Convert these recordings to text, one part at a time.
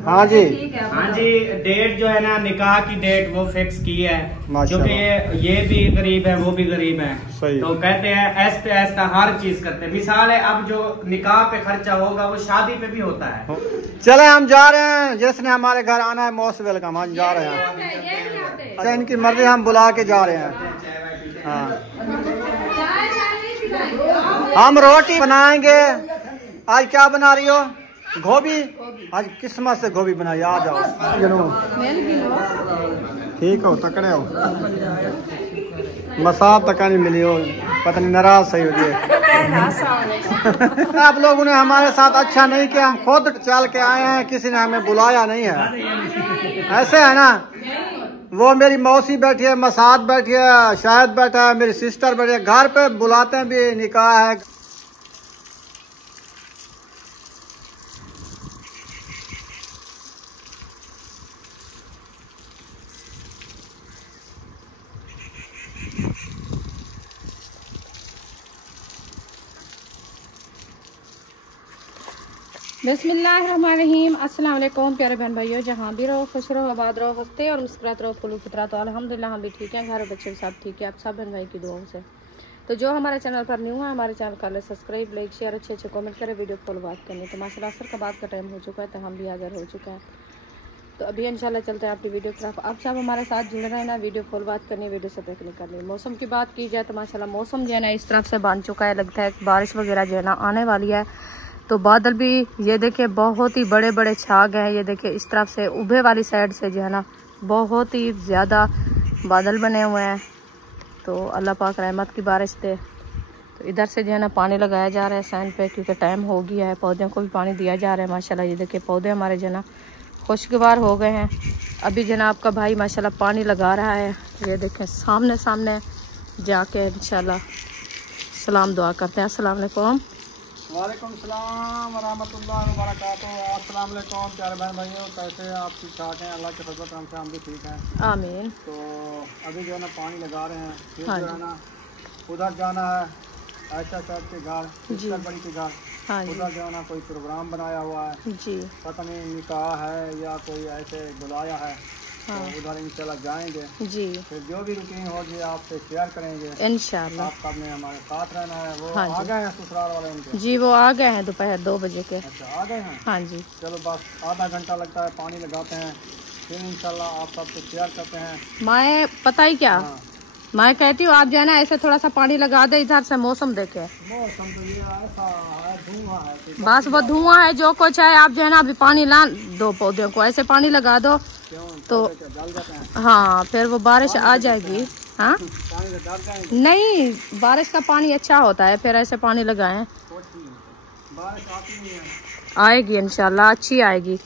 हाँ जी, हाँ जी। डेट जो है ना, निकाह की डेट वो फिक्स की है, क्योंकि ये भी गरीब है, वो भी गरीब है। तो कहते हैं ऐस पे ऐस का हर चीज करते हैं। मिसाल है, अब जो निकाह पे खर्चा होगा वो शादी पे भी होता है। चले हम जा रहे हैं, जिसने हमारे घर आना है मोस्ट वेलकम। हम जा रहे हैं, अच्छा इनकी मर्जी, हम बुला के जा रहे हैं। हाँ, हम रोटी बनाएंगे। आज क्या बना रही हो? गोभी। आज किस्मत से गोभी बनाई। आ जाओ ठीक हो, तकड़े हो। मसाद तक नहीं मिली हो, पता नहीं नाराज सही हो गए। आप लोगों ने हमारे साथ अच्छा नहीं किया, हम खुद चल के आए हैं, किसी ने हमें बुलाया नहीं है। ऐसे है ना, वो मेरी मौसी बैठी है, मसाद बैठी है, शायद बैठा है, मेरी सिस्टर बैठी है। घर पे बुलाते हैं भी, निकाह है। बिस्मिल्लाहिर्रहमानिर्रहीम। अस्सलाम वालेकुम प्यारे बहन भाइयों, जहाँ भी रहो खुश रहो, आबाद रहो, हंसते और मुस्कुराते रहो, फुल फितरा। तो अल्हम्दुलिल्लाह हम भी ठीक हैं, घर और बच्चे सब ठीक है, आप सब बहन भाई की दुआओं से। तो जो हमारे चैनल पर न्यू है, हमारे चैनल कर ले सब्सक्राइब, लाइक शेयर, अच्छे अच्छे कमेंट करें, वीडियो फॉलो बात करनी। तो माशाल्लाह असर का बात का टाइम हो चुका है, तो हम भी हाजिर हो चुके हैं। तो अभी इंशाल्लाह चलते हैं अपनी वीडियो की तरफ। आप सब हमारे साथ जुड़े रहना, वीडियो फॉलो बात करनी, वीडियो से ब्रेक नहीं करनी। मौसम की बात की जाए तो माशाल्लाह मौसम जो है ना इस तरफ से बन चुका है, लगता है बारिश वगैरह जो है ना आने वाली है। तो बादल भी ये देखिए बहुत ही बड़े बड़े छाग हैं। ये देखिए इस तरफ से उभे वाली साइड से जो है ना बहुत ही ज़्यादा बादल बने हुए हैं। तो अल्लाह पाक रहमत की बारिश दे। तो इधर से जो है ना पानी लगाया जा रहा है सैन पे, क्योंकि टाइम हो गया है। पौधों को भी पानी दिया जा रहा है माशाल्लाह। ये देखिए पौधे हमारे जो है ना खुशगवार हो गए हैं। अभी जो है ना आपका भाई माशाल्लाह पानी लगा रहा है। ये देखें सामने सामने जाके इंशाल्लाह सलाम दुआ करते हैं। अस्सलाम वालेकुम। वालेकुम सलाम वरहमतुल्लाहि वबरकातुहू। अस्सलाम वालेकुम प्यारे बहन भाइयों, कैसे हैं आप? ठीक ठाक हैं, अल्लाह के फजल करम से हम भी ठीक हैं, आमीन। तो अभी जो है ना पानी लगा रहे हैं, फिर हाँ जो है ना उधर जाना है आयशा साहब के घर, सिस्टर बड़ी के घर। हाँ उधर जो है ना कोई प्रोग्राम बनाया हुआ है जी, पता नहीं निकाह है या कोई ऐसे बुलाया है। हाँ तो उधर इंशाल्लाह जाएंगे, जी, फिर जो भी रूटीन होगी आपसे शेयर करेंगे इंशाल्लाह। आप सब ने हमारे साथ रहना है। वो हाँ आ गए हैं ससुराल वाले उनके? जी, वो आ गए हैं दोपहर 2 बजे के। अच्छा आ गए हैं। हाँ जी, चलो बस आधा घंटा लगता है, पानी लगाते हैं, फिर इंशाल्लाह आप सबसे शेयर करते हैं। मैं पता ही क्या मैं कहती हूँ, आप जो है ना ऐसे थोड़ा सा पानी लगा दे, इधर से मौसम देखे। मौसम तो ये ऐसा है, धुआं है, बस वो धुआं है, जो कुछ है। आप जो है ना अभी पानी ला दो पौधों को, ऐसे पानी लगा दो तो जल जाते हैं। हाँ, फिर वो बारिश आ जाएगी। हाँ पानी से डर जाएंगे। नहीं, बारिश का पानी अच्छा होता है, फिर ऐसे पानी लगाएं। बारिश आती नहीं है, आएगी इंशाल्लाह, अच्छी आएगी।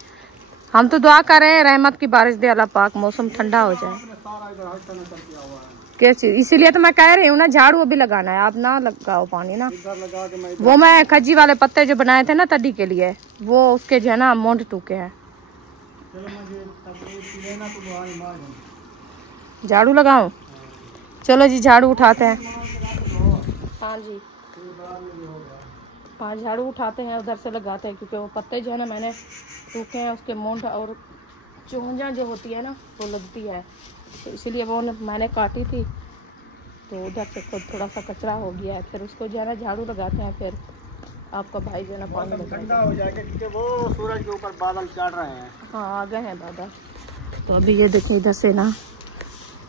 हम तो दुआ कर रहे हैं रहमत की बारिश दे अल्लाह पाक, मौसम ठंडा हो जाए। सारा इधर हल्का नजर किया हुआ है। क्या चीज? इसीलिए तो मैं कह रही हूँ ना, झाड़ू भी लगाना है, आप ना लगाओ पानी ना। इधर लगा के मैं वो मैं खजी वाले पत्ते जो बनाए थे ना तड्डी के लिए, वो उसके जो है ना मोंड टूके हैं। झाड़ू लगाऊं? चलो जी झाड़ू उठाते हैं। हाँ जी, हाँ झाड़ू उठाते हैं, उधर से लगाते हैं, क्योंकि वो पत्ते जो है ना मैंने टूके हैं, उसके मोंड और चूंजा जो होती है ना वो लगती है, तो इसीलिए वो मैंने काटी थी। तो उधर से खुद थोड़ा सा कचरा हो गया है, फिर उसको जो है ना झाड़ू लगाते हैं, फिर आपका भाई जो है ना पानी ठंडा हो जाएगा, क्योंकि वो सूरज के ऊपर बादल चढ़ रहे हैं। हाँ आ गए हैं बादल। तो अभी ये देखिए इधर से ना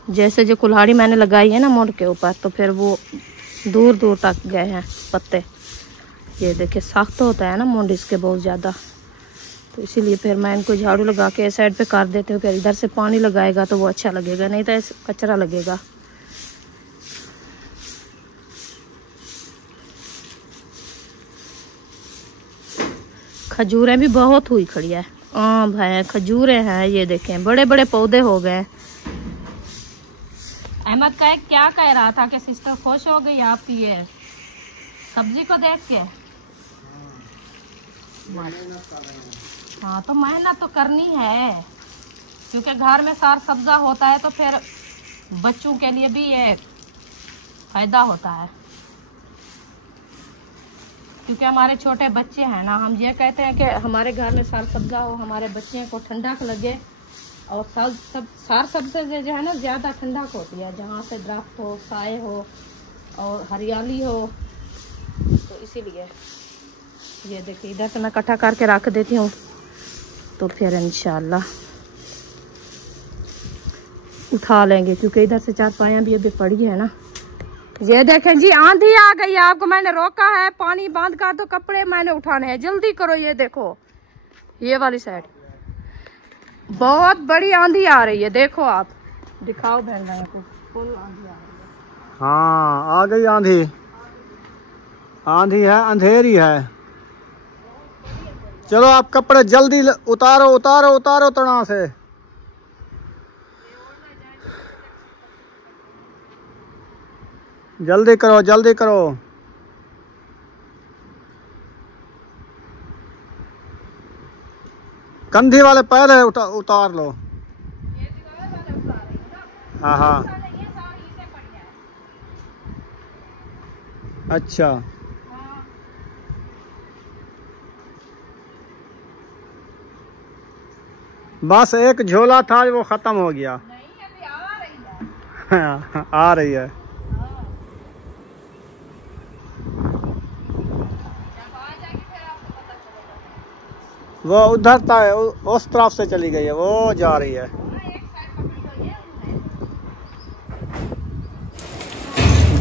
जैसे जो कुल्हाड़ी मैंने लगाई है ना मोड़ के ऊपर, तो फिर वो दूर दूर तक गए हैं पत्ते। ये देखिए सख्त होता है ना मोंड इसके बहुत ज़्यादा, तो इसीलिए फिर मैं इनको झाड़ू लगा के साइड पे कर देती हूँ। फिर इधर से पानी लगाएगा तो वो अच्छा लगेगा, नहीं तो कचरा लगेगा। खजूरें भी बहुत हुई खड़ी है, आम है, खजूरें हैं। ये देखें बड़े बड़े पौधे हो गए। अहमद का क्या कह रहा था कि सिस्टर खुश हो गई आपकी ये सब्जी को देख के? हाँ तो मेहनत तो करनी है, क्योंकि घर में सार सब्जा होता है तो फिर बच्चों के लिए भी ये फायदा होता है। क्योंकि हमारे छोटे बच्चे हैं ना, हम ये कहते हैं कि हमारे घर में सार सब्जा हो, हमारे बच्चे को ठंडक लगे। और सार सब्जे जो है ना ज़्यादा ठंडक होती है, जहाँ से दरख्त हो, साए हो और हरियाली हो, तो इसीलिए ये देखिए इधर से मैं इकट्ठा करके रख देती हूँ, तो फिर इंशाल्लाह उठा लेंगे, क्योंकि इधर से चारपाइयाँ भी अभी पड़ी है ना। ये देखें जी आंधी आ गई है, आपको मैंने रोका है, पानी बंद कर दो, कपड़े मैंने उठाने हैं, जल्दी करो। ये देखो ये वाली साइड बहुत बड़ी आंधी आ रही है, देखो आप दिखाओ बहन को, फुल आंधी आ रही है। हाँ आ गई आंधी, आंधी है, अंधेरी है। चलो आप कपड़े जल्दी उतारो उतारो उतारो तना से। जल्दी करो जल्दी करो। कंधी वाले पहले उतार लो। हाँ हाँ अच्छा बस एक झोला था वो खत्म हो गया। नहीं अभी आ रही है। आ रही है। वो उधर था, उस तरफ से चली गई है, वो जा रही है।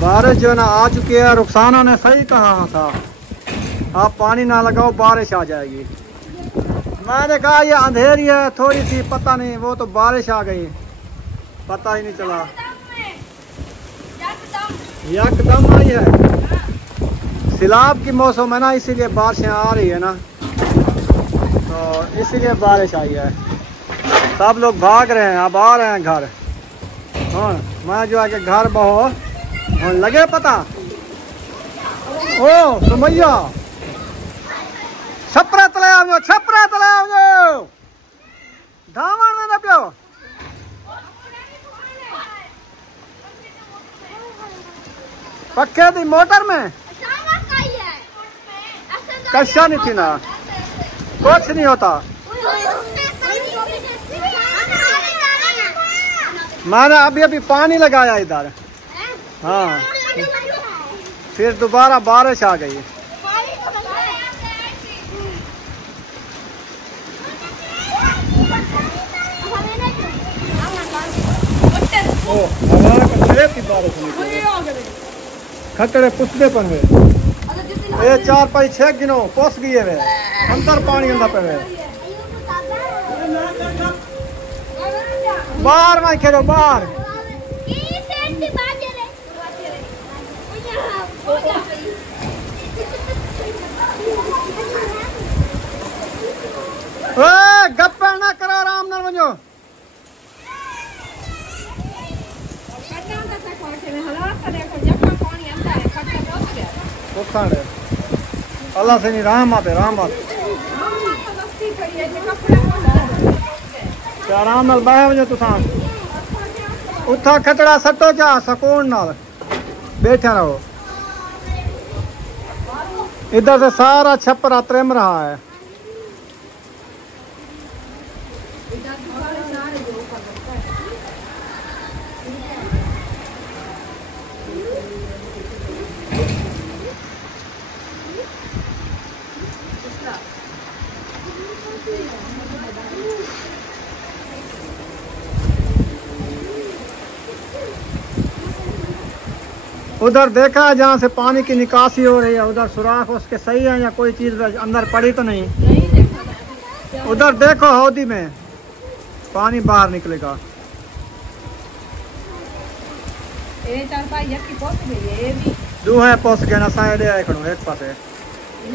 बारिश जो है ना आ चुकी है। रुखसाना ने सही कहा था, आप पानी ना लगाओ बारिश आ जाएगी। मैंने कहा ये अंधेरी है थोड़ी सी, पता नहीं, वो तो बारिश आ गई, पता ही नहीं चला, यकदम आई है। सैलाब की मौसम है ना, इसीलिए बारिशें आ रही है ना, तो इसीलिए बारिश आई है। सब लोग भाग रहे हैं, अब आ रहे हैं घर। हाँ मैं जो आके घर बहो लगे पता। ओ सुमैया छपरा तले आओ, छपरा तले आओ, धावन में न पियो। पक्के दी मोटर में कशा नहीं थी ना, कुछ नहीं होता। मैंने अभी अभी पानी लगाया इधर। हाँ फिर दोबारा बारिश आ गई। खतरे पुछने पर ये 4-5-6 गिनो पोस गए वे अंदर पानी अंदर पे वे। बाहर में खेलो बाहर। गप्पे ना करो, आराम ना बनो। अल्लाह से नहीं रहमत है, रहमत। आराम नाल बह वजो तुसा उठा खतड़ा सटो जा सुकून नाल बैठे रहो। इधर से सारा छपरा त्रिम रहा है। उधर देखा है जहाँ से पानी की निकासी हो रही है, उधर सुराख उसके सही है या कोई चीज अंदर पड़ी तो नहीं? उधर देखो हौदी में पानी बाहर निकलेगा। दू है पोस गया ना साइड एक पासे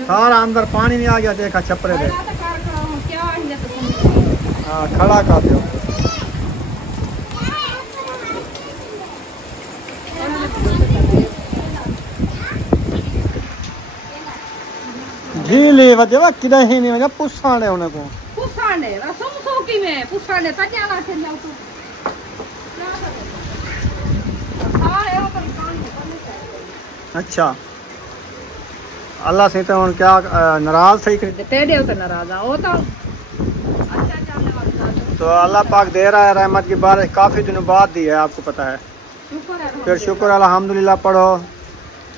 सारा अंदर पानी नहीं आ गया। देखा छपरे दे हाँ खड़ा कर दो। झीली वजह किधर ही नहीं वजह पुसाने होने को पुसाने की में पुसाने तक आला से जाओ तो सारे ऊपर पानी। अच्छा अल्लाह से तो क्या नाराज सही कर तेरे तो नाराज हो तो अच्छा जाने वाला तो अल्लाह पाक दे रहा है रहमत की बारिश, काफ़ी दिनों बाद दी है, आपको पता है। फिर शुक्र अल्हम्दुलिल्लाह पढ़ो।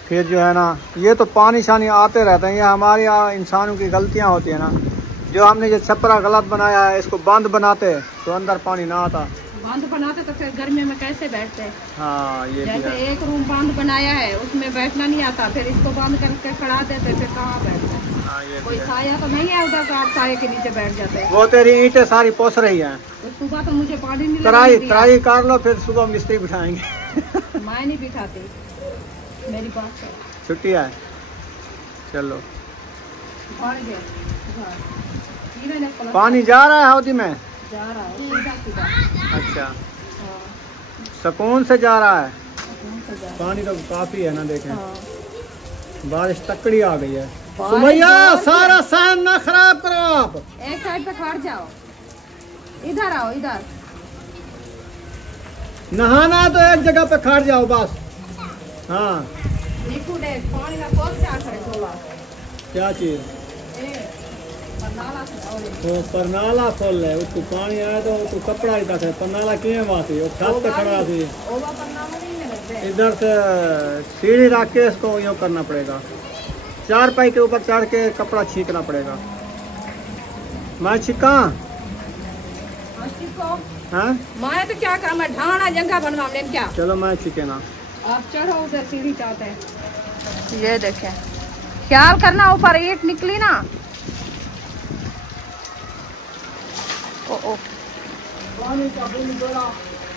फिर जो है ना ये तो पानी शानी आते रहते हैं, ये हमारी इंसानों की गलतियां होती है ना। जो हमने ये छपरा गलत बनाया है, इसको बंद बनाते तो अंदर पानी ना आता। बंद बनाते तो फिर गर्मी में कैसे बैठते? हाँ ये जैसे एक रूम बंद बनाया है उसमें बैठना नहीं आता, फिर इसको बंद करके खड़ा देते फिर कहाँ बैठते? कोई साया तो नहीं है उधर, आप साये के नीचे बैठ जाते हैं। वो तेरी ईंटें सारी पोस रही हैं। तो सुबह तो मुझे पानी नहीं तराई कर लो, फिर सुबह मिस्त्री बिठाएंगे। मैं नहीं बिठाती, मेरी बात है। छुट्टी है, चलो। पानी जा रहा है हौदी में? जा रहा है सीधा सीधा। अच्छा सुकून से जा रहा है। पानी तो काफी है ना, देखें बारिश तकड़ी आ गई है। सुमैया सारा सहन ना खराब करो आप। एक साइड पे खड़ जाओ, इधर आओ, इधर नहाना तो एक जगह पे खड़ जाओ बस। हाँ पानी का क्या चीज? वो परनाला खोल है, उसको पानी आया तो उसको कपड़ा ही तक है। परनाला किए वहाँ से छत पे खड़ा थी, इधर से सीढ़ी रख के इसको यूँ करना पड़ेगा, 4 पाई के ऊपर चढ़ के कपड़ा छींकना पड़ेगा। मैं छिका हाँ मैं तो क्या काम है, ढाना जगह बनवाने क्या? चलो मैं छिके ना, आप चढ़ो उधर सीढ़ी चाहते हैं। ये देखें, ख्याल करना ऊपर ईंट निकली ना। ओ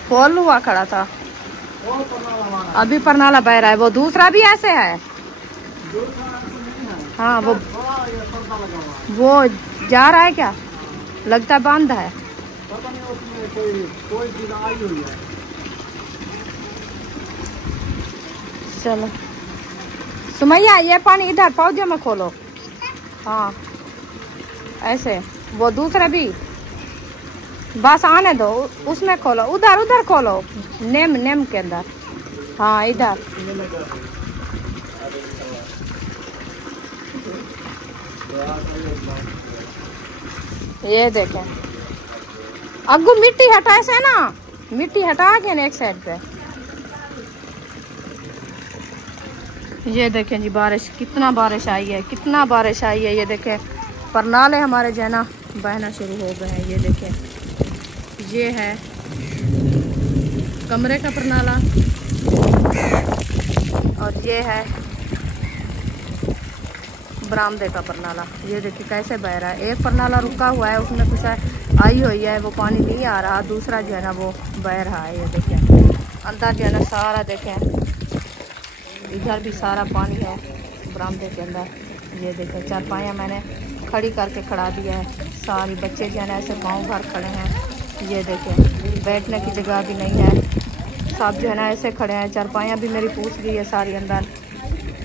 फॉल हुआ खड़ा था, अभी परनाला बह रहा है। वो दूसरा भी ऐसे है। हाँ वो जा रहा है क्या? लगता बंद है। चलो सुमैया ये पानी इधर पौधे में खोलो। हाँ ऐसे, वो दूसरा भी बस आने दो, उसमें खोलो, उधर उधर खोलो, नेम के अंदर। हाँ इधर ये देखें, अग्गू मिट्टी हटा से ना, मिट्टी हटा के ना एक साइड पे। ये देखें जी बारिश, कितना बारिश आई है, कितना बारिश आई है। ये देखें परनाले हमारे जो है ना बहना शुरू हो गए हैं। ये देखें, ये है कमरे का परनाला और ये है बरामदे का परनाला। ये देखिए कैसे बह रहा है। एक परनाला रुका हुआ है, उसमें कुछ आई हुई है, वो पानी नहीं आ रहा। दूसरा जो है ना वो बह रहा है। ये देखें अंदर जो है ना सारा, देखें इधर भी सारा पानी है बरामदे के अंदर। ये देखें चारपाइयाँ मैंने खड़ी करके खड़ा दिया है। सारी बच्चे जो है ना ऐसे पाँव भर खड़े हैं। ये देखें बैठने की जगह भी नहीं है, सब जो है ना ऐसे खड़े हैं। चारपाइयाँ भी मेरी पूछ गई है सारी अंदर।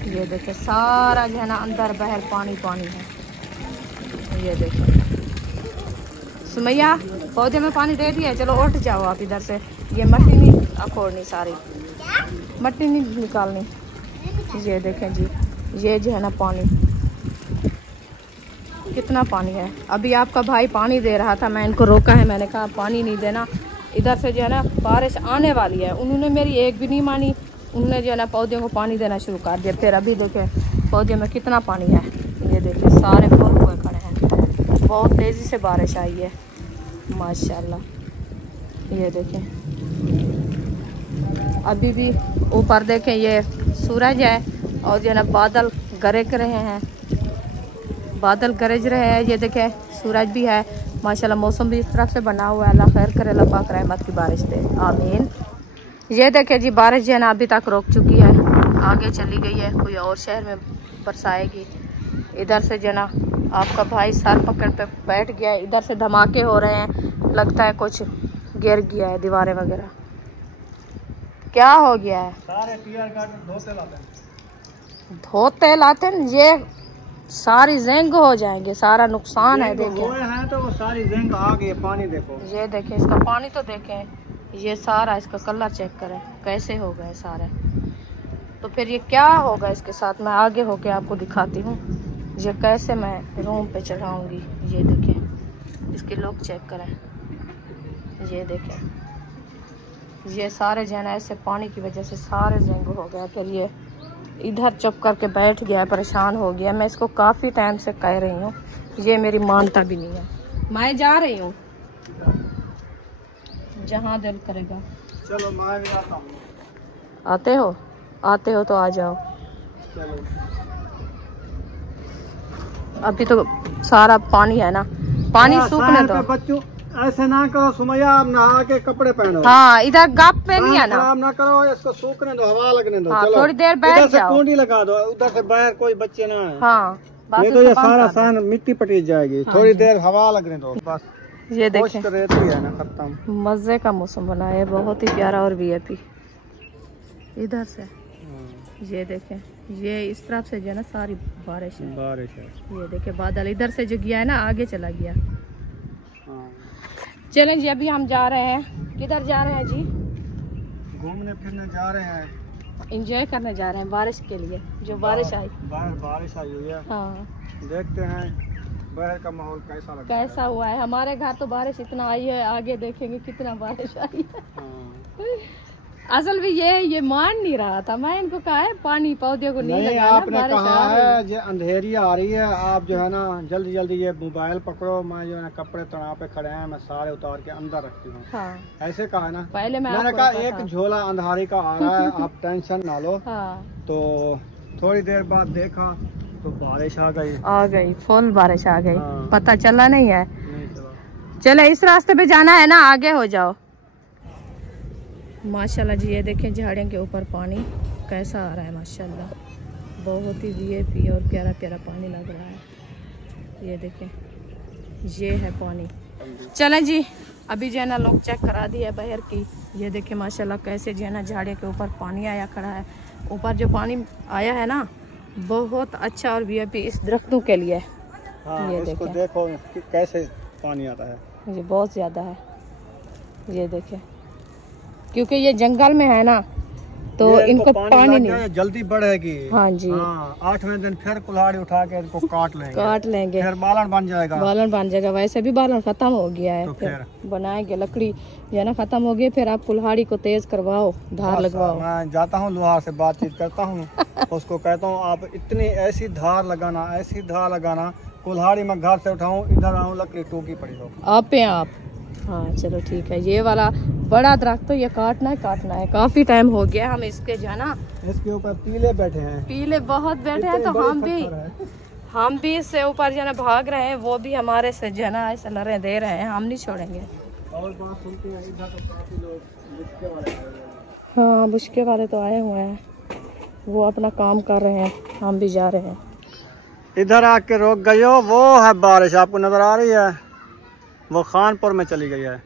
ये देखें सारा जो है ना अंदर बहर पानी पानी है। ये देखें सुमैया पौधे में पानी दे दिया, चलो उठ जाओ आप इधर से। ये मट्टी नहीं अखोड़नी, सारी मट्टी नहीं निकालनी। ये देखें जी, ये जो है ना पानी, कितना पानी है। अभी आपका भाई पानी दे रहा था, मैं इनको रोका है, मैंने कहा पानी नहीं देना। इधर से जो है ना बारिश आने वाली है, उन्होंने मेरी एक भी नहीं मानी। उन्होंने जो है ना पौधों को पानी देना शुरू कर दिया। फिर अभी देखें पौधे में कितना पानी है। ये देखें सारे फूल हुए खड़े हैं। बहुत तेज़ी से बारिश आई है माशाल्लाह। ये देखें अभी भी ऊपर देखें ये सूरज है और जो है ना बादल गरज रहे हैं, बादल गरज रहे हैं। ये देखें सूरज भी है माशाल्लाह। मौसम भी इस तरफ से बना हुआ है। अल्लाह खैर करे, अल्लाह पाक रहमत की बारिश दे, आमीन। ये देखें जी बारिश जो है ना अभी तक रुक चुकी है, आगे चली गई है, कोई और शहर में बरसाएगी। इधर से जो है ना आपका भाई सर पकड़ पे बैठ गया है। इधर से धमाके हो रहे हैं, लगता है कुछ गिर गया है, दीवारें वगैरह। क्या हो गया है? सारे धोते लाते ये सारी ज़ंग हो जाएंगे, सारा नुकसान है। देखें है तो वो सारी ज़ंग आ गई, पानी देखो। ये देखें इसका पानी तो देखें, ये सारा इसका कलर चेक करें कैसे हो गए सारे। तो फिर ये क्या होगा इसके साथ, मैं आगे होके आपको दिखाती हूँ ये कैसे मैं रूम पे चढ़ाऊँगी। ये देखें, इसके लुक चेक करें, ये देखें, ये सारे जो है ना ऐसे पानी की वजह से सारे ज़ंग हो गया। फिर ये इधर चुप करके बैठ गया, परेशान हो गया। मैं इसको काफ़ी टाइम से कह रही हूँ, ये मेरी मानता भी नहीं है। मैं जा रही हूँ जहाँ दिल करेगा। चलो मैं भी आता हूँ। आते हो तो आ जाओ। चलो अभी तो सारा पानी है ना, पानी सूखने दो। बच्चों ऐसे ना करो सुमैया, आप नहा के कपड़े पहनो। हाँ, इधर गप पे नहीं है ना, खराब ना करो, इसको सूखने दो, हवा लगने दो। हाँ, चलो थोड़ी देर बैठ जाओ। कुंडी लगा दो, उधर से बाहर कोई बच्चे ना आए। हाँ, नहीं तो ये सारा सान मिट्टी पटी जाएगी। हाँ, थोड़ी देर हवा लगने दो बस। ये देखें, रहती है ना खत्म। मजे का मौसम बना है, बहुत ही प्यारा और वीआईपी। इधर से ये देखें, ये इस तरफ से जो है ना सारी बारिश है। ये देखें बादल इधर से जो गया है ना आगे चला गया। चलें जी, अभी हम जा रहे हैं। किधर जा रहे हैं जी? घूमने फिरने जा रहे हैं, एंजॉय करने जा रहे हैं बारिश के लिए। जो बारिश आई, बारिश आई हुई है। हाँ, देखते हैं बाहर का माहौल कैसा हुआ है। हमारे घर तो बारिश इतना आई है, आगे देखेंगे कितना बारिश आई है। असल में ये मान नहीं रहा था। मैं इनको कहा है पानी पौधे को नहीं लगाना, आपने कहा है जो अंधेरी आ रही है, आप जो है ना जल्दी जल्दी ये मोबाइल पकड़ो। मैं जो है ना कपड़े तनाव पे खड़े हैं, मैं सारे उतार के अंदर रखती हूँ। हाँ, ऐसे कहा ना। पहले मैंने कहा एक झोला अंधारी का आ रहा है, आप टेंशन ना लो। हाँ। तो थोड़ी देर बाद देखा तो बारिश आ गई, फुल बारिश आ गई। हाँ। पता चला नहीं है। चले इस रास्ते पे जाना है ना, आगे हो जाओ। माशाल्लाह जी, ये देखें झाड़ियों के ऊपर पानी कैसा आ रहा है। माशाल्लाह बहुत ही वीआईपी और प्यारा प्यारा पानी लग रहा है। ये देखें, ये है पानी। चलें जी, अभी जो है ना लोग चेक करा दिया बाहर की। ये देखें माशाल्लाह कैसे जो है ना झाड़ियों के ऊपर पानी आया खड़ा है। ऊपर जो पानी आया है ना बहुत अच्छा और वीआईपी इस दरख्तों के लिए। हाँ, ये इसको देखो कैसे पानी आता है। ये बहुत ज़्यादा है। ये देखें, क्योंकि ये जंगल में है ना तो इनको पानी नहीं जल्दी बढ़ेगी। हाँ जी, 8वें दिन फिर कुल्हाड़ी उठा के इनको काट लेंगे, फिर बालन बन जाएगा। वैसे भी बालन खत्म हो गया है, तो फिर बनाएंगे। लकड़ी जो है ना खत्म हो गई, फिर आप कुल्हाड़ी को तेज करवाओ, धार लगवाओ। मैं जाता हूँ लोहार से बातचीत करता हूँ, उसको कहता हूँ आप इतनी ऐसी धार लगाना, कुल्हाड़ी में घर से उठाऊँ, इधर आऊँ, लकड़ी टूकी पड़ी हो आप। हाँ चलो ठीक है। ये वाला बड़ा दरख्त तो ये काटना है। काफी टाइम हो गया हम इसके जो है ना, इसके ऊपर पीले बहुत बैठे हैं। तो हम भी इससे ऊपर जो है ना भाग रहे हैं, वो भी हमारे से जो है ना ऐसे लड़े दे रहे हैं, हम नहीं छोड़ेंगे। और बात सुनते हैं, इधर तो काफी लोग बुशके वाले आए हुए हैं। हाँ, बुशके वाले तो आए हुए हैं, वो अपना काम कर रहे हैं, हम भी जा रहे हैं। इधर आके रोक गई हो, वो है बारिश आपको नजर आ रही है, वो खानपुर में चली गई है।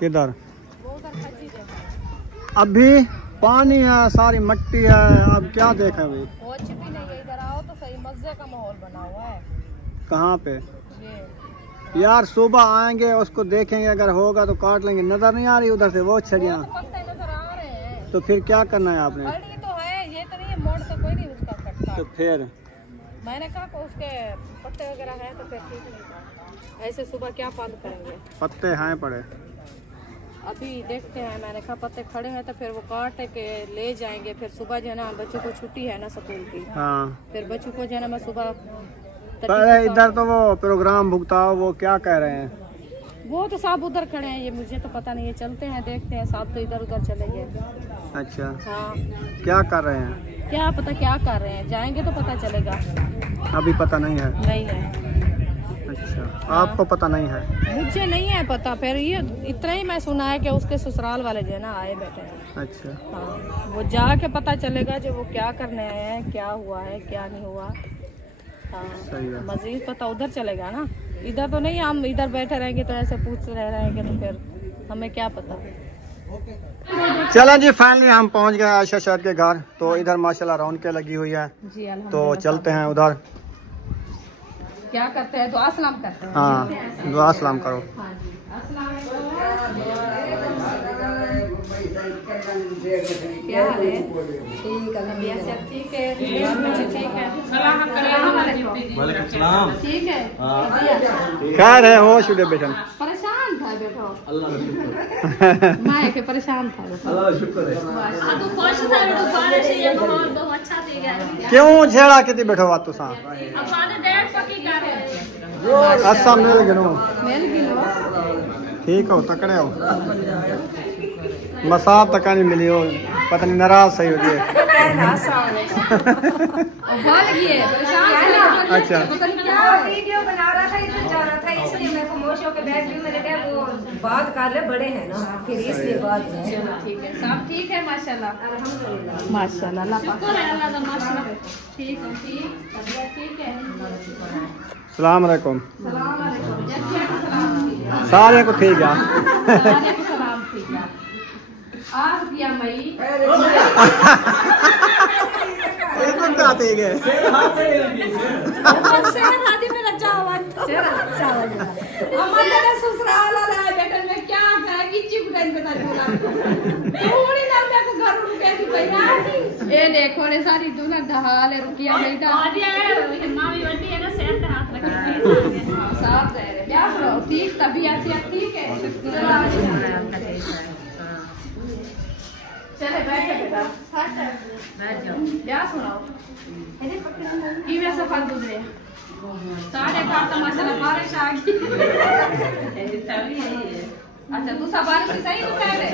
किधर? अभी पानी है, सारी मट्टी है, अब क्या देखें अभी? कुछ भी नहीं है, इधर आओ तो सही, मजे का माहौल बना हुआ है। कहाँ पे? यार सुबह आएंगे, उसको देखेंगे, अगर होगा तो काट लेंगे। नजर नहीं आ रही उधर से वो छड़ियाँ, तो फिर क्या करना है आपने? तो है, ये तो नहीं है, मोड़ तो कोई नहीं उसका कटता। तो फिर मैंने कहा उसके पत्ते वगैरह हैं तो फिर ठीक नहीं, ऐसे सुबह क्या बंद करेंगे? पत्ते हैं पड़े, अभी देखते हैं। मैंने कहा पत्ते खड़े हैं तो फिर वो काट के ले जाएंगे। फिर सुबह जो है ना बच्चों को छुट्टी है ना स्कूल की। हाँ, फिर बच्चों को जो है ना मैं सुबह पहले इधर तो वो प्रोग्राम भुगताओ, वो क्या कह रहे हैं? वो तो साहब उधर खड़े हैं, ये मुझे तो पता नहीं है। चलते हैं देखते हैं, साहब तो इधर उधर चले गए। अच्छा, हाँ, क्या कर रहे हैं? क्या पता क्या कर रहे हैं, जाएंगे तो पता चलेगा। अभी पता नहीं है? नहीं है। अच्छा, आपको पता नहीं है? मुझे नहीं है पता। फिर ये इतना ही मैं सुना है कि उसके ससुराल वाले जो है ना आए बैठे हैं। अच्छा, हाँ, वो जाके पता चलेगा जो वो क्या करने आए हैं, क्या हुआ है क्या नहीं हुआ। हाँ, मजीद पता उधर चलेगा ना, इधर तो नहीं। हम इधर बैठे रहेंगे तो ऐसे पूछ रहे रहेंगे तो फिर हमें क्या पता। चलें जी, फाइनली हम पहुंच गए आयशा शहर के घर। तो इधर माशाल्लाह रौनकें लगी हुई है जी, तो चलते हैं उधर। क्या करते हैं? दुआ सलाम करते हैं। हाँ, दुआ सलाम करो। हाँ जी, अस्सलाम वालेकुम। क्या हाल है? ठीक है, ठीक है, ठीक है, ठीक है। खैर है हो शुरू बेटन परेशान था बेटो माँ के परेशान था तू खुश था बेटो बारिश ये माहौल बहुत अच्छा थी गया क्यों झेड़ा कितनी बैठो बात तो सा अब आने डेढ़ पकी कर रहे अच्छा मिल गिनो मेल ठीक हो तकड़े हो मसाब तक नहीं मिली हो पता नहीं नाराज सही हो गए अच्छा वीडियो बना रहा था इधर जा रहा था इसलिए मैं खामोश होकर बैठ गई मैंने कहा वो बात कर ले बड़े हैं ना फिर इसलिए बात ठीक है सब ठीक है माशाल्लाह अल्हम्दुलिल्लाह माशाल्लाह अल्लाह पाक शुक्र है अल्लाह का माशाल्लाह ठीक हो ठीक है सलाम अलैकुम सलाम अलैकुम सारे को ठीक है सलाम ठीक है आप दिया मई ससुराल वाला बेटा मैं क्या करेगी चिप टाइम पे थोड़ी ना मैं को घर रुके थी भाई ये देखो रे सारी दुनिया ढहाल है रुकिया नहीं था ये मामी बंटी है ना सर पे हाथ रख साफ दे रे क्या करो ठीक तबीयत से ठीक है चले बैठे बेटा बैठ जाओ क्या सुनाओ की वैसा फल गुजरे साढ़े 8 माशाल्लाह बारिश आ गई अच्छा तू सब बारिश सही बता दे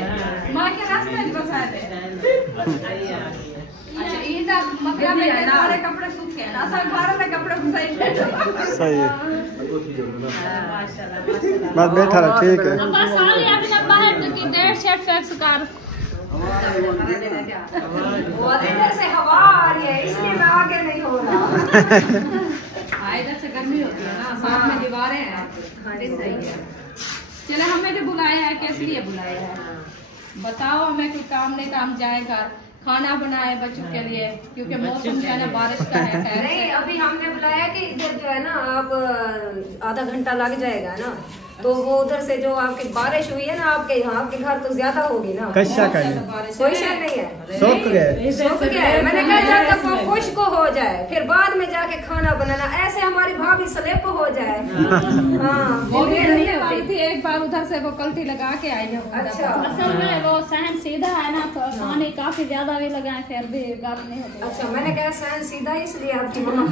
मां के रास्ते में बता दे अच्छा इधर मतलब मेरे सारे कपड़े सूख गए ना सब घर में कपड़े सही है माशाल्लाह माशाल्लाह बस बैठा रहा ठीक है बस आ गया अभी ना बाहर की डेढ़ शर्ट फैक्स कर वो इधर से हवा आ रही है इसलिए मैं आगे नहीं हो रहा इधर से गर्मी होती है ना साथ में दीवारें हैं सही है चले हमें जो बुलाया है किस लिए बुलाया है बताओ हमें कोई काम नहीं काम जाएगा खाना बनाए बच्चों के लिए क्योंकि मौसम जो है ना बारिश का है नहीं अभी हमने बुलाया कि इधर जो है ना आप आधा घंटा लग जाएगा ना तो वो उधर से जो आपकी बारिश हुई है ना आपके यहाँ आपके घर तो ज्यादा होगी ना कश्या का कोई शक नहीं है सूख गए सूख गया है मैंने कहा जब तक वो खुश्क हो जाए फिर बाद में जाके खाना बनाना ऐसे हमारी भाभी स्लिप हो जाए हाँ वो भी नहीं वाली थी एक बार उधर से वो कल्टी लगा के आई है अच्छा असल में वो सहन सीधा है ना तो पानी काफी ज्यादा भी लगाए फिर भी गर्म नहीं होती अच्छा मैंने कहा सहन सीधा इसलिए आपकी मम्मा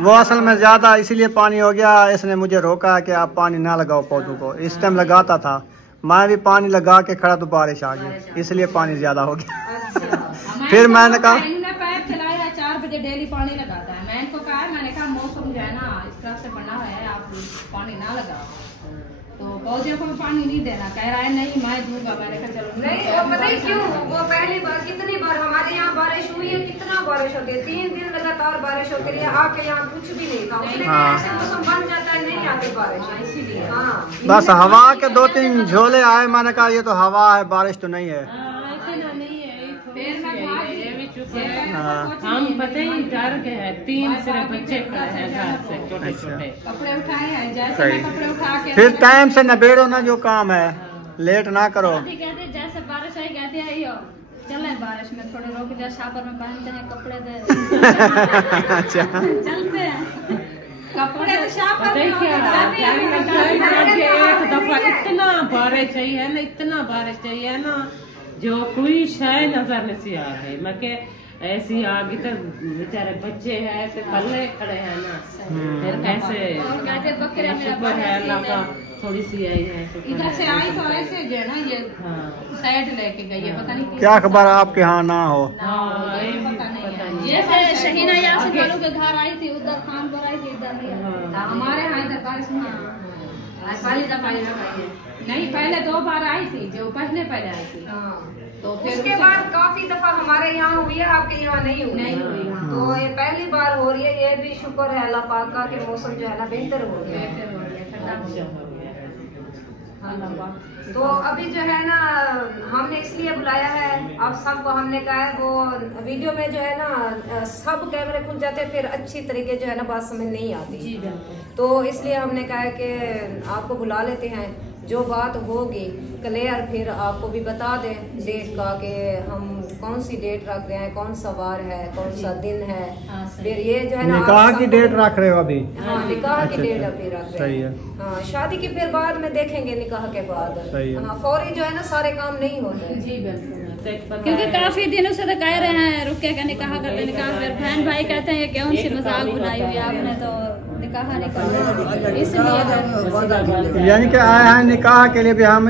वो असल में ज्यादा इसीलिए पानी हो गया इसने मुझे रोका कि आप पानी ना लगाओ पौधों को इस टाइम लगाता था मैं भी पानी लगा के खड़ा तो बारिश आ गई इसलिए पानी ज्यादा हो गया फिर मैंने कहा पैप चलाया 4 बजे डेली पानी लगाता है मैं इनको कहा मैंने कहा मौसम जो है ना इस तरह से बना है आप पानी ना लगाओ तो पौधे को पानी नहीं देना कह रहा है नहीं मैं दूंगा मैंने कहा चलो नहीं वो पता है क्यों वो पहली बार कितनी बार हमारे यहाँ बारिश हुई है कितना बारिश होती है 3 दिन लगातार बारिश होती है आपके यहाँ कुछ भी नहीं था उसने कहा ऐसे मौसम बन जाता है नहीं आती बारिश इसीलिए हाँ बस हवा के 2-3 झोले आए मैंने कहा ये तो हवा है बारिश तो नहीं है हम पता ही डर गए हैं 3 सिर्फ बच्चे खड़े हैं घर से छोटे छोटे कपड़े उठाए हैं जैसे मैं कपड़े उठा के फिर टाइम से नबेड़ो ना जो काम है लेट ना करो कहते जैसे बारिश आई कहते है यो चले बारिश में थोड़े रोक जा शापर में पहनते हैं कपड़े दे अच्छा चलते हैं कपड़े तो शापर में एक दफा इतना बारिश चाहिए है ना इतना बारिश चाहिए ना जो कोई शय नजर नहीं आ रही मैं के ऐसी आगे तक बेचारे बच्चे हैं तो पल्ले खड़े हैं ना फिर कैसे बकरे शुक्र है अल्लाह का थोड़ी सी आई है इधर से आई तो ऐसे जो है ना ये साइड लेके गई है पता नहीं क्या खबर आपके यहाँ ना हो पता नहीं जैसे शहीना यासिन वालों के घर आई थी उधर खान पर आई थी इधर नहीं हमारे यहाँ इधर बारिश पहली दफा नहीं पहले 2 बार आई थी जो पहले आई थी तो उसके बाद काफी दफा हमारे यहाँ हुई है आपके यहाँ नहीं हुई तो ये पहली बार हो रही है ये भी शुक्र है अल्लाह पाक का कि मौसम जो है ना बेहतर हो गया तो अभी जो है ना हमने इसलिए बुलाया है, आप सबको हमने कहा है, वो वीडियो में जो है ना सब कैमरे खुल जाते हैं, फिर अच्छी तरीके जो है ना बात समझ नहीं आती, तो इसलिए हमने कहा कि आपको बुला लेते हैं, जो बात होगी क्लियर फिर आपको भी बता दें डेट का कि हम कौन सी डेट रख रहे हैं, कौन सा वार है, कौन सा दिन है। फिर ये जो है ना निकाह की डेट रख रहे हो अभी? हाँ, निकाह की डेट अभी रख रहे हैं। हाँ, शादी की फिर बाद में देखेंगे, निकाह के बाद। हाँ, फौरी जो है ना सारे काम नहीं होते। जी बिल्कुल, क्योंकि काफी दिनों से तो कह रहे हैं रुके का निकाह करते, निकाह फिर बहन भाई कहते हैं कौन सी मजाक बनाई हुई आपने, तो निकाह नहीं करना, इसलिए यानी कि आए हैं निकाह के लिए भी। हम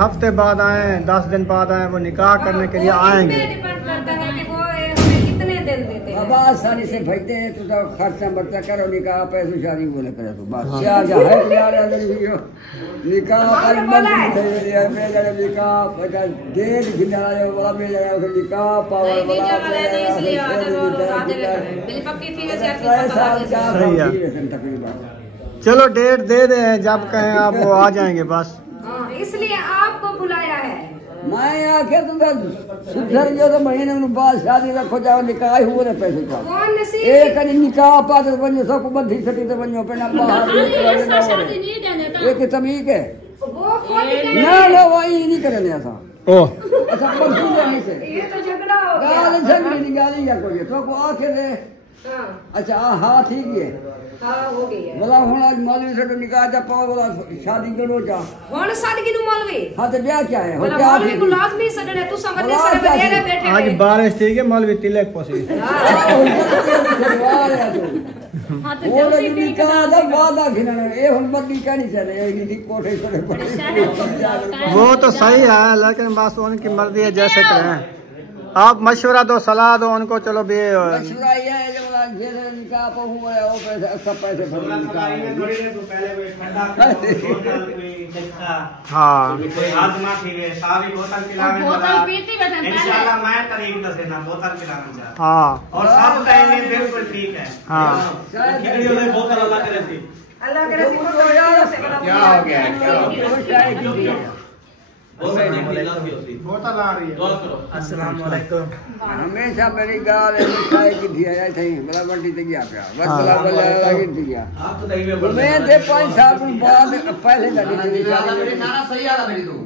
हफ्ते बाद आए, 10 दिन बाद आए, वो निकाह करने के लिए आएंगे। डिपेंड करता है कि वो हमें कितने दिन देते हैं। अब आसानी से भेजते हैं तो खर्चा बर्चा करो, निकाह पैसे शादी बोले करे तो बस क्या जा है यार। निकाह पर निकाह डेढ़ घंटा वाला मिल जाएगा, फिर निकाह पावर तकरीबन। चलो डेट दे दे, जब कहें आप वो आ जाएंगे बस। इसलिए आपको बुलाया है। मैं आके तो सुधर गया तो महीने में बाद शादी रखो जाओ, निकाह हुए ना पैसे का एक निकाह पाते बनो, सबको बंधी सटी तो बनो पे ना एक तमीक है ना वही नहीं करे ऐसा। अच्छा बंधी से ये तो झगड़ा हो गया। गाली झगड़ी निकाली या कोई तो को आके दे। अच्छा हाँ ठीक है, हाँ हो गई है। बोला हूँ आज मौलवी से तो निकाह जा पाओ, बोला शादी करो जा। कौन शादी की मौलवी? हाँ तो ब्याह क्या है? बोला मौलवी को लाजमी सजने, तू समझने से बतेरे बैठे। आज बारिश ठीक है, मौलवी तिलक पोसी। वो लोग निकाह जा वादा खिलाना, ये हम बंदी का नहीं चले, ये नहीं कोठे कोठे। वो तो सही है, लेकिन बस उनकी मर्जी है, जैसे करें। आप मशवरा दो, सलाह दो उनको। चलो भी मशवरा ये है जो निकाह पर हुआ है वो पैसे सब पैसे हाँ हाँ और सब कहेंगे बिल्कुल ठीक है। हाँ अल्लाह करे क्या हो गया? हमेशा मेरी गाल की दिया थी बड़ा बंटी तक गया पे बस बड़ा बड़ा दिया मैं दे 5 साल बाद पहले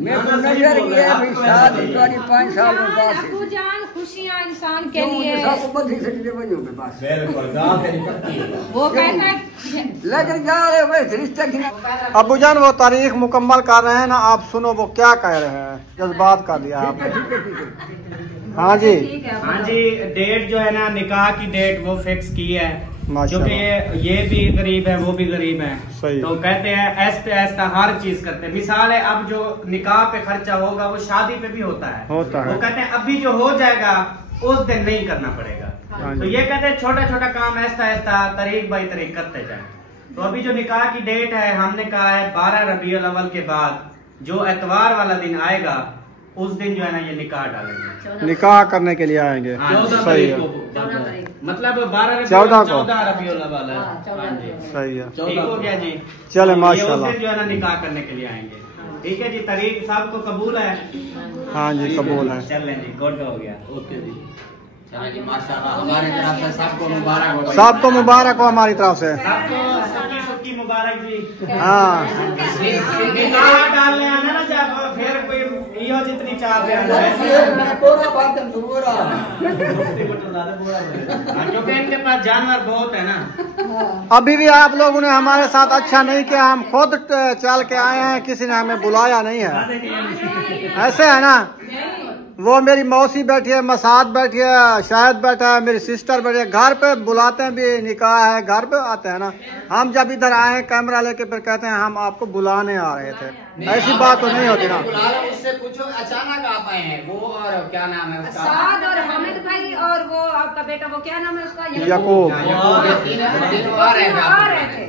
मैं नजर किया भी शादी करी 5 साल बाद जान खुशियां इंसान के लिए सब बंधी से दे बनो पे पास वो कहता है लेकिन गाल है वैसे रिश्ता की। अबूजान वो तारीख मुकम्मल कर रहे हैं ना, आप सुनो वो क्या कह रहे हैं, जज्बात कर दिया आपने। हाँ जी हाँ जी, डेट जो है ना निकाह की डेट वो फिक्स की है, क्योंकि ये भी गरीब है वो भी गरीब है, तो कहते हैं ऐस पे ऐसा हर चीज करते हैं। मिसाल है अब जो निकाह पे खर्चा होगा वो शादी पे भी होता है। वो कहते हैं अभी जो हो जाएगा उस दिन नहीं करना पड़ेगा। तो ये कहते हैं छोटा छोटा काम ऐसा ऐसा तारीख बाई तारीख करते जाए। तो अभी जो निकाह की डेट है हमने कहा है 12 रबीउल अव्वल के बाद जो एतवार वाला दिन आएगा उस दिन जो है ना ये निकाह डालेंगे, निकाह करने के लिए आएंगे। सही है, मतलब 12 14 रबीउल अव्वल है। सही है, ठीक हो गया जी। चले माशाल्लाह, उस दिन जो है ना निकाह करने के लिए आएंगे। ठीक है जी, तारीख सबको कबूल है? हाँ जी कबूल है। चलें जी, गुड हो गया। ओके जी, माशाल्लाह हमारी तरफ से सबको मुबारक हो। सबको मुबारक हो हमारी तरफ से। सबको सुखी मुबारक जी। हाँ निकाह डालने आना ना जब फिर कोई यो जितनी चाहते हैं क्योंकि इनके पास जानवर बहुत है ना। अभी भी आप लोगों ने हमारे साथ अच्छा नहीं किया, हम खुद चल के आए हैं, किसी ने हमें बुलाया नहीं है। ऐसे है ना, वो मेरी मौसी बैठी है, मसाद बैठी है, शायद बैठा है, मेरी सिस्टर बैठी है। घर पे बुलाते हैं भी, निकाह है घर पे आते हैं ना। हम जब इधर आए हैं कैमरा लेके फिर कहते हैं हम आपको बुलाने आ रहे थे, ऐसी बात तो नहीं होती ना। उससे पूछो अचानक आप आए हैं वो, और क्या नाम है उसका? साद और हामिद भाई, और वो आपका बेटा वो क्या नाम है उसका? यकूब। आ रहे थे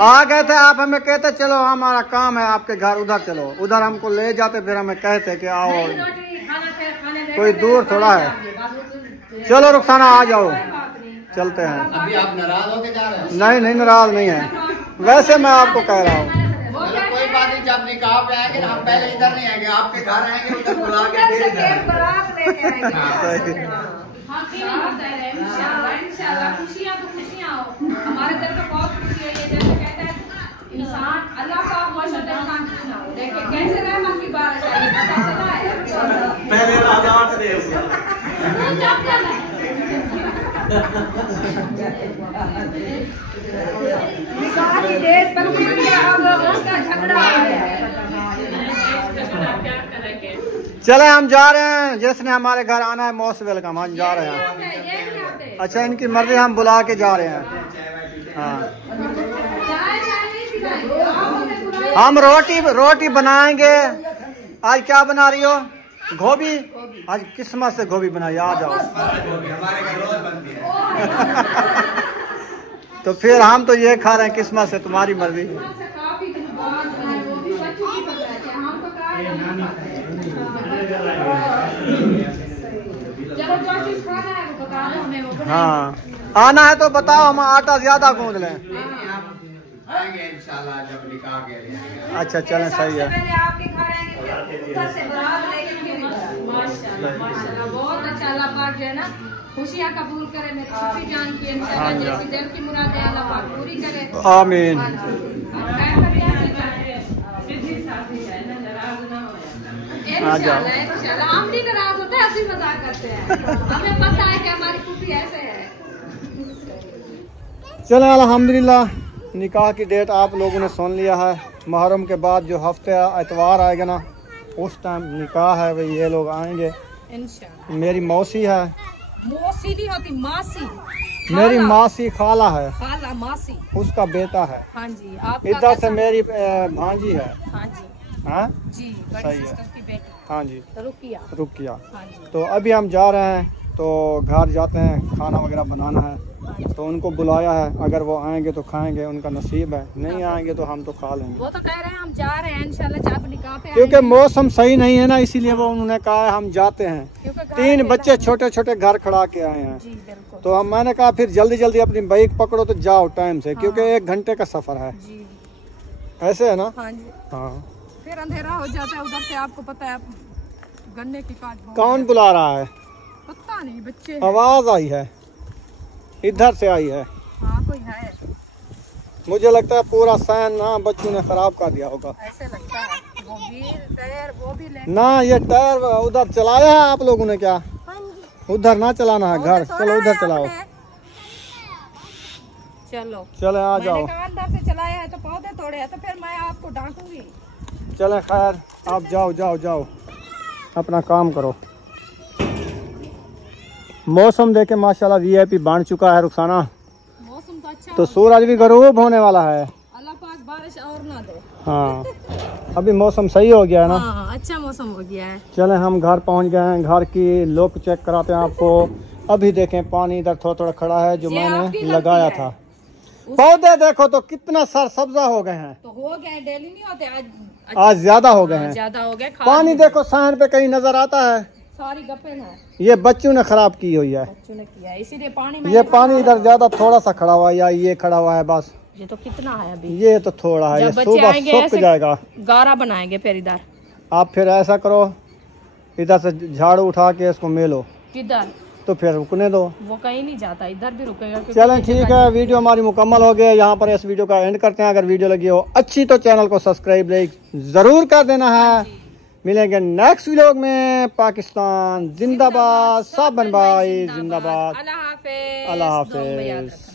आ गए थे, आप हमें कहते चलो हमारा काम है आपके घर, उधर चलो। उधर हमको ले जाते, फिर हमें कहते कि आओ, कोई दूर थोड़ा है। चलो रुखसाना आ जाओ। चलते हैं। अभी आप नाराज होके जा रहे हैं? नहीं नहीं, नाराज नहीं है, वैसे मैं आपको कह रहा हूँ। कोई बात नहीं, जब निकाह पे आएंगे हम पहले इधर नहीं आएंगे, आपके घर आएंगे, उधर बुला के फिर इधर। इंशाल्लाह खुशियाँ तो खुशियाँ हो, हमारे दिल में बहुत खुशी है। ये जैसे कहते हैं इंसान अल्लाह का इंसान खुश ना हो, देखिए कैसे रहमत की बारिश आई, पता चला है पहले राजाट दे चले हम जा रहे हैं, जिसने हमारे घर आना है मोस्ट वेलकम, हम जा रहे हैं। अच्छा इनकी मर्जी, हम बुला के जा रहे हैं। हाँ हम रोटी बनाएंगे। आज क्या बना रही हो? गोभी? आज किस्मत से गोभी बनाई, आ जाओ। तो फिर हम तो ये खा रहे हैं, किस्मत से, तुम्हारी मर्जी। हाँ आना है तो बताओ, हम आटा ज्यादा गूंद लें। आएंगे इंशाल्लाह जब निकाह के लिए। अच्छा चलें, सही है। माशाल्लाह बहुत अच्छा, अल्लाह पाक जो है ना खुशियाँ कबूल करे, मेरी खुशी जान की इंशाल्लाह जैसी दिल की मुरादें अल्लाह पाक पूरी करे। आमीन। इंशाल्लाह हम नहीं नाराज होते, हंसी मजाक करते हैं, हमें पता है कि हमारी खुशी ऐसे है। चलो अल्हम्दुलिल्लाह, निकाह की डेट आप लोगों ने सुन लिया है। मुहर्रम के बाद जो हफ्ते इतवार आएगा ना, उस टाइम निकाह है, वही ये लोग आएंगे इंशाल्लाह। मेरी मौसी है, मौसी नहीं होती मासी, मेरी मासी खाला है, खाला मासी, उसका बेटा है। हाँ जी, आप इधर से मेरी भांजी है। हाँ जी, हाँ जी, सही बड़ी है। सिस्टर की बेटी। हाँ जी, रुकिया। रुकिया। हाँ जी। तो अभी हम जा रहे हैं, तो घर जाते हैं, खाना वगैरह बनाना है, तो उनको बुलाया है। अगर वो आएंगे तो खाएंगे, उनका नसीब है, नहीं आएंगे तो हम तो खा लेंगे। वो तो कह रहे हैं हम जा रहे हैं इंशाल्लाह, जब निकाह पे क्योंकि मौसम सही नहीं है ना, इसीलिए वो उन्होंने कहा है हम जाते हैं। 3 बच्चे छोटे छोटे घर खड़ा के आए हैं। जी बिल्कुल। तो मैंने कहा फिर जल्दी जल्दी अपनी बाइक पकड़ो तो जाओ टाइम से, क्योंकि 1 घंटे का सफर है। जी ऐसे है ना। हाँ जी। हाँ फिर अंधेरा हो जाता है, उधर से आपको पता है गन्ने की काट। कौन बुला रहा है? पता नहीं, बच्चे आवाज आई है, इधर से आई है। हाँ कोई है, मुझे लगता है पूरा सैन ना बच्चों ने खराब कर दिया होगा, ऐसे लगता है। वो व्हील टायर वो भी ले ना ये टायर उधर चलाया है आप लोगों ने क्या? उधर ना चलाना है घर, चलो उधर चलाओ। चलो चले आ जाओ। अंदर से चलाया है तो पौधे तोड़े हैं, तो फिर मैं आपको डांटूंगी। चले खैर, आप जाओ जाओ जाओ, अपना काम करो। मौसम देखे माशाल्लाह वीआईपी बन चुका है रुखसाना, मौसम तो अच्छा, तो सूरज भी गरूब होने वाला है। अल्लाह पाक बारिश और ना दे। हाँ अभी मौसम सही हो गया है ना। हाँ अच्छा मौसम हो गया है। चले हम घर पहुंच गए हैं, घर की लुक चेक कराते हैं आपको। अभी देखें पानी इधर थोड़ा थोड़ा खड़ा है जो मैंने लगाया था। पौधे देखो तो कितना सरसब्जा हो गए हैं। तो हो गए, डेली नहीं होते, आज ज्यादा हो गए हैं, ज्यादा हो गए। पानी देखो सहन पे कहीं नजर आता है। सारी गप्पे ना ये बच्चों ने खराब की हुई है, बच्चों ने किया, इसीलिए पानी ये पानी इधर ज्यादा थोड़ा सा खड़ा हुआ है, या ये खड़ा हुआ है बस। ये तो कितना है अभी, ये तो थोड़ा है, ये सुबह सूख जाएगा। गारा बनाएंगे फिर इधर। आप फिर ऐसा करो, इधर से झाड़ू उठा के इसको मेलो, किधर? तो फिर रुकने दो, वो कहीं नहीं जाता, इधर भी रुकेगा। चलें ठीक है, वीडियो हमारी मुकम्मल हो गई। यहाँ पर इस वीडियो का एंड करते हैं। अगर वीडियो लगी हो अच्छी तो चैनल को सब्सक्राइब जरूर कर देना है। मिलेंगे नेक्स्ट व्लॉग में। पाकिस्तान जिंदाबाद, साबन भाई जिंदाबाद। अल्लाह हाफिज। अल्लाह हाफिज।